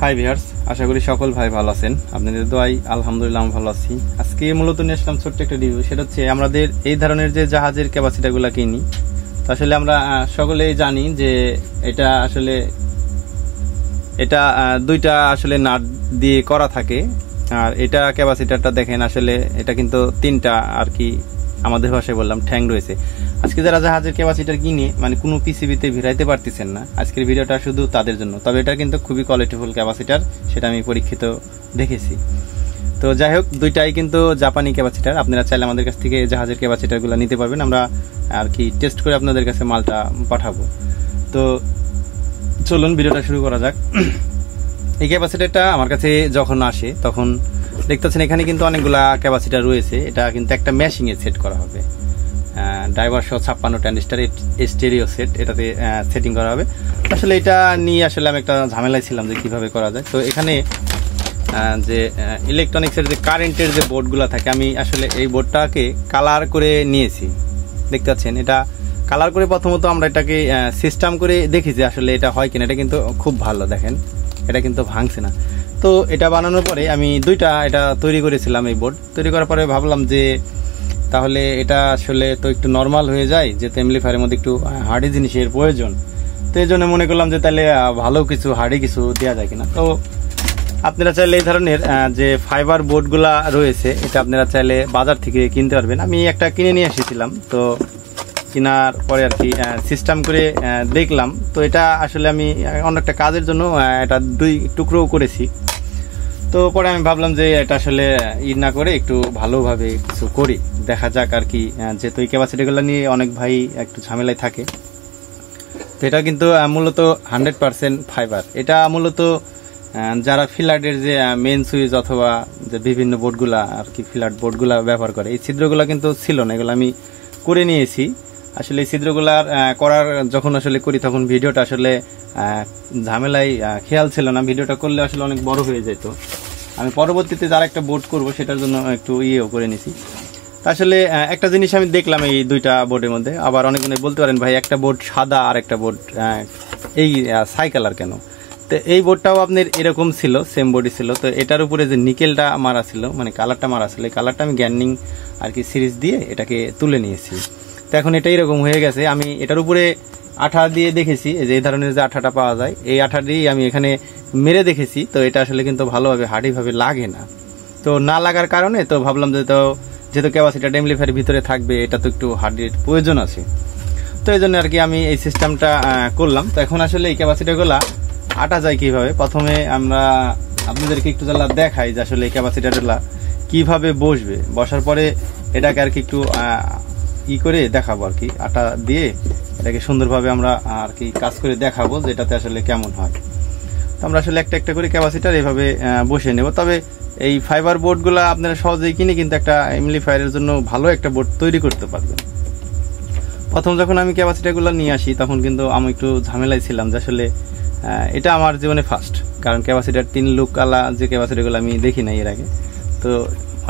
Hi viewers, আশা করি সকল ভাই ভালো আছেন। আপনাদের দোয়াই আলহামদুলিল্লাহ আমি ভালো আছি। আজকে মূলত নিয়ে আসলাম ছোট্ট একটা রিভিউ। সেটা হচ্ছে আমাদের এই ধরনের যে জাহাজের ক্যাপাসিটারগুলো কিনি, আসলে আমরা সকলেই জানি যে এটা আসলে দুইটা আসলে নাট দিয়ে করা থাকে। আর এটা ক্যাপাসিটারটা দেখেন, আসলে এটা কিন্তু তিনটা আর কি, আমাদের ভাষায় বললাম ঠ্যাং রয়েছে। আজকে যারা জাহাজের ক্যাপাসিটার কিনে কোনো পিসিবিতে ভিড়াইতে পারতেছেন না, আজকের ভিডিওটা শুধু তাদের জন্য। তবে এটা কিন্তু খুবই কোয়ালিটিফুল ক্যাপাসিটার, সেটা আমি পরীক্ষিত দেখেছি। তো যাই হোক, দুইটাই কিন্তু জাপানি ক্যাপাসিটার। আপনারা চাইলে আমাদের কাছ থেকে জাহাজের ক্যাপাসিটারগুলো নিতে পারবেন। আমরা আর কি টেস্ট করে আপনাদের কাছে মালটা পাঠাবো। তো চলুন ভিডিওটা শুরু করা যাক। এই ক্যাপাসিটারটা আমার কাছে যখন আসে তখন দেখতেছেন এখানে কিন্তু অনেকগুলা ক্যাপাসিটার রয়েছে। এটা কিন্তু একটা ম্যাশিংয়ে সেট করা হবে। ড্রাইভার সহ 56 ট্রানজিস্টার স্টেরিও সেট এটাতে সেটিং করা হবে। আসলে এটা নিয়ে আসলে আমি একটা ঝামেলায় ছিলাম যে কিভাবে করা যায়। তো এখানে যে ইলেকট্রনিক্সের যে কারেন্টের যে বোর্ডগুলো থাকে, আমি আসলে এই বোর্ডটাকে কালার করে নিয়েছি। দেখতে পাচ্ছেন, এটা কালার করে প্রথমত আমরা এটাকে সিস্টেম করে দেখি যে আসলে এটা হয় কিনা। এটা কিন্তু খুব ভালো, দেখেন এটা কিন্তু ভাঙছে না। তো এটা বানানোর পরে আমি এটা তৈরি করেছিলাম। এই বোর্ড তৈরি করার পরে ভাবলাম যে তাহলে এটা আসলে তো একটু নর্মাল হয়ে যায়, যেহেতু এমপ্লিফায়ারের মধ্যে একটু হার্ডি জিনিসের প্রয়োজন। তো এই জন্য মনে করলাম যে তাহলে ভালো কিছু হার্ডি কিছু দেওয়া যায় কিনা। তো আপনারা চাইলে এই ধরনের যে ফাইবার বোর্ডগুলা রয়েছে, এটা আপনারা চাইলে বাজার থেকে কিনতে পারবেন। আমি একটা কিনে নিয়ে এসেছিলাম। তো কেনার পরে আর কি সিস্টেম করে দেখলাম। তো এটা আসলে আমি অন্য একটা কাজের জন্য এটা 2 টুকরো করেছি। তো পরে আমি ভাবলাম যে এটা আসলে না করে একটু ভালোভাবে কিছু করি, দেখা যাক আর কি। যেহেতু এই ক্যাপাসিটিগুলো নিয়ে অনেক ভাই একটু ঝামেলায় থাকে। তো এটা কিন্তু মূলত 100% ফাইবার। এটা মূলত যারা ফিলার্টের যে মেন সুইচ অথবা যে বিভিন্ন বোর্ডগুলা আর কি, ফিলার্ট বোর্ডগুলা ব্যবহার করে, এই ছিদ্রগুলো কিন্তু ছিল না, এগুলো আমি করে নিয়েছি। আসলে এই ছিদ্রগুলার করার যখন আসলে করি তখন ভিডিওটা আসলে ঝামেলায় খেয়াল ছিল না। ভিডিওটা করলে আসলে অনেক বড় হয়ে যেত। আমি পরবর্তীতে যারা একটা বোর্ড করব সেটার জন্য একটু ইয়েও করে নিছি। তা আসলে একটা জিনিস আমি দেখলাম এই দুইটা বোর্ডের মধ্যে। আবার অনেকজনে বলতে পারেন ভাই একটা বোর্ড সাদা আর একটা বোর্ড এই ছাই কালার কেন? তো এই বোর্ডটাও আপনার এরকম ছিল, সেম বডি ছিল। তো এটার উপরে যে নিকেলটা মারা ছিল, কালারটা মারা ছিল, এই কালারটা আমি গ্যান্ডিং আর কি সিরিজ দিয়ে এটাকে তুলে নিয়েছি। তো এখন এটা এরকম হয়ে গেছে। আমি এটার উপরে আঠা দিয়ে দেখেছি, যে এই ধরনের যে আঠাটা পাওয়া যায়, এই আঠা দিয়েই আমি এখানে মেরে দেখেছি। তো এটা আসলে কিন্তু ভালোভাবে হার্ডিভাবে লাগে না। তো না লাগার কারণে তো ভাবলাম যে যেহেতু ক্যাপাসিটার এমপ্লিফায়ারের ভিতরে থাকবে, এটা তো একটু হার্ডির প্রয়োজন আছে। তো এই জন্য আর কি আমি এই সিস্টেমটা করলাম। তো এখন আসলে এই ক্যাপাসিটারগুলো আটা যায় কিভাবে, প্রথমে আমরা আপনাদেরকে একটু জ্বালা দেখাই যে আসলে এই ক্যাপাসিটারগুলো কিভাবে বসবে। বসার পরে এটাকে আর কি একটু করে দেখাবো আর কি, আটা দিয়ে এটাকে সুন্দরভাবে আমরা আর কি কাজ করে দেখাবো যে এটাতে আসলে কেমন হয়। তো আমরা আসলে একটা একটা করে ক্যাপাসিটার এইভাবে বসিয়ে নেব। তবে এই ফাইবার বোর্ডগুলো আপনারা সহজেই কিনে কিন্তু একটা এমপ্লিফায়ারের জন্য ভালো একটা বোর্ড তৈরি করতে পারবেন। প্রথম যখন আমি ক্যাপাসিটারগুলো নিয়ে আসি তখন কিন্তু আমি একটু ঝামেলায় ছিলাম যে আসলে এটা আমার জীবনে ফার্স্ট। কারণ ক্যাপাসিটার 3 লুকওয়ালা যে ক্যাপাসিটারগুলো আমি দেখি নাই এর আগে। তো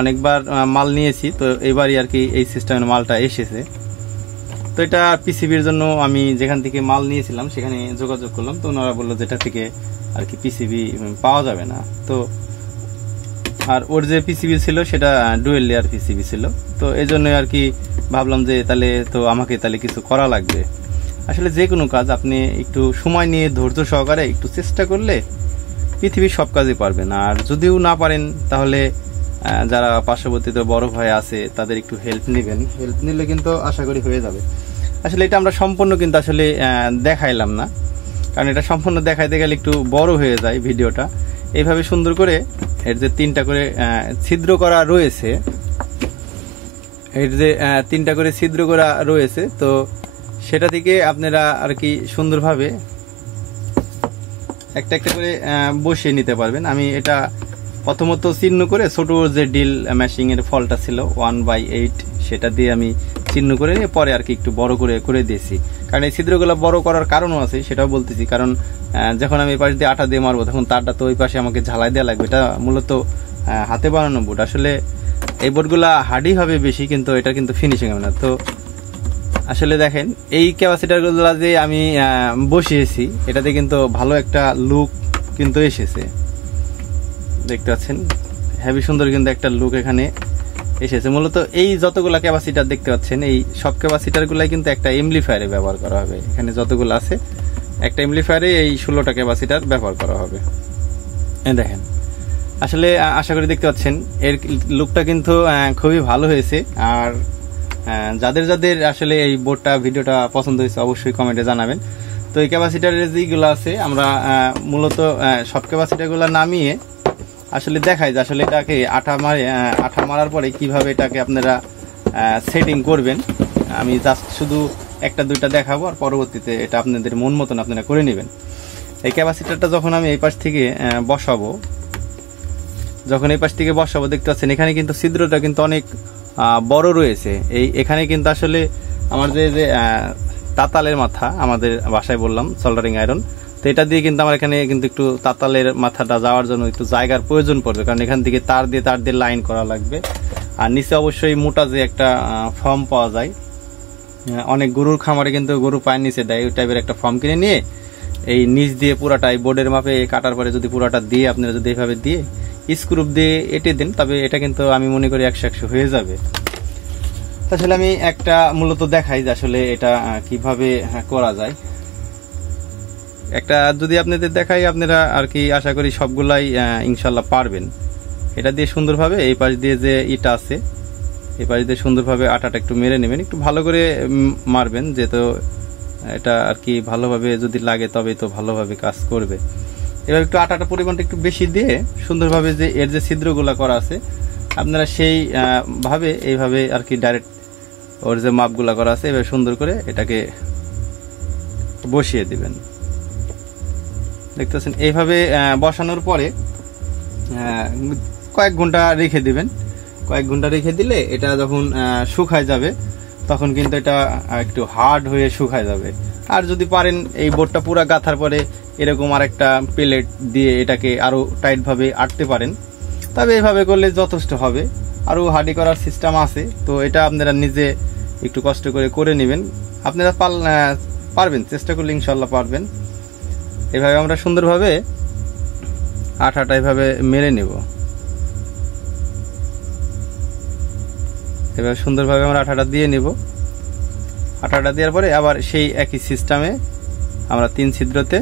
অনেকবার মাল নিয়েছি, তো এবারই আর কি এই সিস্টেমের মালটা এসেছে। তো এটা পিসিবির জন্য আমি যেখান থেকে মাল নিয়েছিলাম সেখানে যোগাযোগ করলাম। তো ওনারা বললো যেটা থেকে আর কি পিসিবি পাওয়া যাবে না। তো আর ওর যে পিসিবি ছিল সেটা ডুয়েল লেয়ার পিসিবি ছিল। তো এই জন্য আর কি ভাবলাম যে তাহলে তো আমাকে তাহলে কিছু করা লাগবে। আসলে যে কোনো কাজ আপনি একটু সময় নিয়ে ধৈর্য সহকারে একটু চেষ্টা করলে পৃথিবীর সব কাজই পারবেন। আর যদিও না পারেন তাহলে যারা পার্শ্ববর্তীতে বড় ভাই আছে তাদের একটু হেল্প নেবেন। হেল্প নিলে কিন্তু আশা করি হয়ে যাবে। আসলে এটা আমরা সম্পূর্ণ কিন্তু আসলে দেখাইলাম না, কারণ এটা সম্পূর্ণ দেখাইতে গেলে একটু বড় হয়ে যায় ভিডিওটা। এইভাবে সুন্দর করে এর যে 3টা করে ছিদ্র করা রয়েছে, এর যে 3টা করে ছিদ্র করা রয়েছে, তো সেটা থেকে আপনারা আর কি সুন্দরভাবে একটা একটা করে বসিয়ে নিতে পারবেন। আমি এটা প্রথমত চিহ্ন করে ছোট যে ডিল ম্যাশিং এর ফলটা ছিল 1/8, সেটা দিয়ে আমি চিহ্ন করে নিয়ে পরে আর কি একটু বড় করে করে দিয়েছি। কারণ এই ছিদ্রগুলো বড় করার কারণও আছে, সেটাও বলতেছি। কারণ যখন আমি এই পাশ দিয়ে আটা দিয়ে মারবো তখন তারটা তো ওই পাশে আমাকে ঝালাই দেওয়া লাগবে। এটা মূলত হাতে বানানো বোর্ড। আসলে এই বোর্ডগুলা হার্ডই হবে বেশি, কিন্তু এটা কিন্তু ফিনিশিং হবে না। তো আসলে দেখেন এই ক্যাপাসিটারগুলো যে আমি বসিয়েছি, এটাতে কিন্তু ভালো একটা লুক কিন্তু এসেছে, দেখতে পাচ্ছেন হেভি সুন্দর কিন্তু একটা লুক এখানে এসেছে। মূলত এই যতগুলা ক্যাপাসিটার দেখতে পাচ্ছেন, এই সব ক্যাপাসিটারগুলাই কিন্তু একটা এমপ্লিফায়ারে ব্যবহার করা হবে। এখানে যতগুলো আছে একটা এমপ্লিফায়ারে এই 16টা ক্যাপাসিটার ব্যবহার করা হবে। দেখেন আসলে আশা করি দেখতে পাচ্ছেন এর লুকটা কিন্তু খুবই ভালো হয়েছে। আর যাদের যাদের আসলে এই বোর্ডটা ভিডিওটা পছন্দ হয়েছে অবশ্যই কমেন্টে জানাবেন। তো এই ক্যাপাসিটারের যেগুলো আছে আমরা মূলত সব ক্যাপাসিটারগুলো নামিয়ে আসলে দেখাই যে আসলে এটাকে আঠা মারার পরে কিভাবে এটাকে আপনারা সেটিং করবেন। আমি জাস্ট শুধু একটা দুইটা দেখাবো, আর পরবর্তীতে এটা আপনাদের মন মতন আপনারা করে নেবেন। এই ক্যাপাসিটারটা যখন আমি এই পাশ থেকে বসাবো, দেখতে পাচ্ছেন এখানে কিন্তু ছিদ্রটা কিন্তু অনেক বড় রয়েছে। এখানে কিন্তু আসলে আমার যে তাতালের মাথা, আমাদের ভাষায় বললাম সোল্ডারিং আয়রন, তো এটা দিয়ে কিন্তু আমার এখানে কিন্তু একটু তাতালের মাথাটা যাওয়ার জন্য একটু জায়গার প্রয়োজন পড়বে, কারণ এখান থেকে তার দিয়ে লাইন করা লাগবে। আর নিচে অবশ্যই মোটা যে একটা ফর্ম পাওয়া যায়, অনেক গরুর খামারে কিন্তু গরু পায়ের নিচে দেয়, ওই টাইপের একটা ফর্ম কিনে নিয়ে এই নিচ দিয়ে পুরাটাই বোর্ডের মাপে কাটার পরে যদি পুরাটা দিয়ে আপনারা যদি এইভাবে দিয়ে স্ক্রু দিয়ে এঁটে দেন, তবে এটা কিন্তু আমি মনে করি 100 হয়ে যাবে। আসলে আমি একটা মূলত দেখাই যে আসলে এটা কিভাবে করা যায়। একটা যদি আপনাদের দেখাই, আপনারা আর কি আশা করি সবগুলাই ইনশাল্লাহ পারবেন। এটা দিয়ে সুন্দরভাবে এই পাশ দিয়ে যে ইটা আছে, এই পাশ দিয়ে সুন্দরভাবে আটাটা একটু মেরে নেবেন, একটু ভালো করে মারবেন, যেহেতু এটা আর কি ভালোভাবে যদি লাগে তবে তো ভালোভাবে কাজ করবে। এবার একটু আটাটা পরিমাণটা একটু বেশি দিয়ে সুন্দরভাবে যে এর যে ছিদ্রগুলো করা আছে আপনারা সেই ভাবে এইভাবে আর কি ডাইরেক্ট ওর যে মাপগুলা করা আছে এবার সুন্দর করে এটাকে বসিয়ে দিবেন। দেখতেছেন এইভাবে বসানোর পরে কয়েক ঘন্টা রেখে দিবেন। কয়েক ঘন্টা রেখে দিলে এটা যখন শুকায় যাবে তখন কিন্তু এটা একটু হার্ড হয়ে শুকায় যাবে। আর যদি পারেন এই বোর্ডটা পুরো গাঁথার পরে এরকম আরেকটা প্লেট দিয়ে এটাকে আরো টাইট ভাবে আটতে পারেন, তবে এইভাবে করলে যথেষ্ট হবে। আরো হার্ডি করার সিস্টেম আছে, তো এটা আপনারা নিজে একটু কষ্ট করে নেবেন। আপনারা পারবেন, চেষ্টা করলে ইনশাল্লাহ পারবেন। এভাবে আমরা সুন্দরভাবে আঠাটা এভাবে মেরে নেব। এভাবে সুন্দরভাবে আমরা আঠাটা দিয়ে নেব। আঠাটা দেওয়ার পরে আবার সেই একই সিস্টেমে আমরা 3 ছিদ্রতে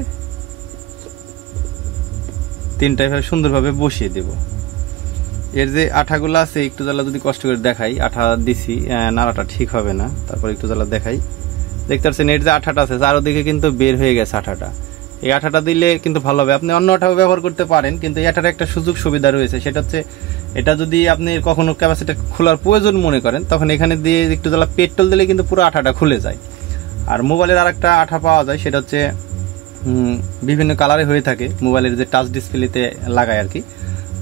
3টা এভাবে সুন্দরভাবে বসিয়ে দেব। এর যে আঠাগুলো আছে একটু জ্বালা যদি কষ্ট করে দেখাই, আঠা দিছি নাড়াটা ঠিক হবে না, তারপর একটু জ্বালা দেখাই। দেখতে পাচ্ছেন এর যে আঠাটা আছে চারদিকে কিন্তু বের হয়ে গেছে আঠাটা। এই আঠাটা দিলে কিন্তু ভালো হবে। আপনি অন্য আঠাও ব্যবহার করতে পারেন, কিন্তু এই আঠার একটা সুযোগ সুবিধা রয়েছে, সেটা হচ্ছে এটা যদি আপনি কখনো ক্যাপাসিটি খোলার প্রয়োজন মনে করেন তখন এখানে দিয়ে একটু জ্বালা পেট্রোল দিলে কিন্তু পুরো আঠাটা খুলে যায়। আর মোবাইলের আরেকটা আঠা পাওয়া যায়, সেটা হচ্ছে বিভিন্ন কালারে হয়ে থাকে, মোবাইলের যে টাচ ডিসপ্লেতে লাগায় আর কি,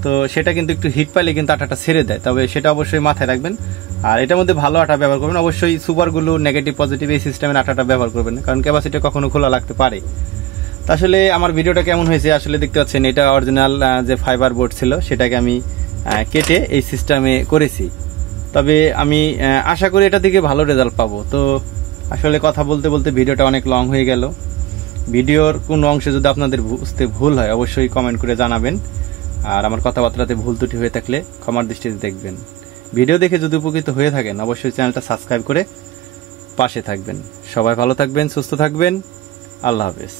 তো সেটা কিন্তু একটু হিট পাইলে কিন্তু আঠাটা ছেড়ে দেয়, তবে সেটা অবশ্যই মাথায় রাখবেন। আর এটার মধ্যে ভালো আঠা ব্যবহার করবেন, অবশ্যই সুপারগুলো নেগেটিভ পজিটিভ এই সিস্টেমের আঠাটা ব্যবহার করবেন, কারণ ক্যাপাসিটি কখনো খোলা লাগতে পারে। আসলে আমার ভিডিওটা কেমন হয়েছে আসলে দেখতে পাচ্ছেন, এটা অরিজিনাল যে ফাইবার বোর্ড ছিল সেটাকে আমি কেটে এই সিস্টেমে করেছি, তবে আমি আশা করি এটা থেকে ভালো রেজাল্ট পাবো। তো আসলে কথা বলতে বলতে ভিডিওটা অনেক লং হয়ে গেল। ভিডিওর কোনো অংশে যদি আপনাদের বুঝতে ভুল হয় অবশ্যই কমেন্ট করে জানাবেন, আর আমার কথাবার্তাতে ভুল ত্রুটি হয়ে থাকলে ক্ষমার দৃষ্টিতে দেখবেন। ভিডিও দেখে যদি উপকৃত হয়ে থাকেন অবশ্যই চ্যানেলটা সাবস্ক্রাইব করে পাশে থাকবেন। সবাই ভালো থাকবেন, সুস্থ থাকবেন, আল্লাহ হাফেজ।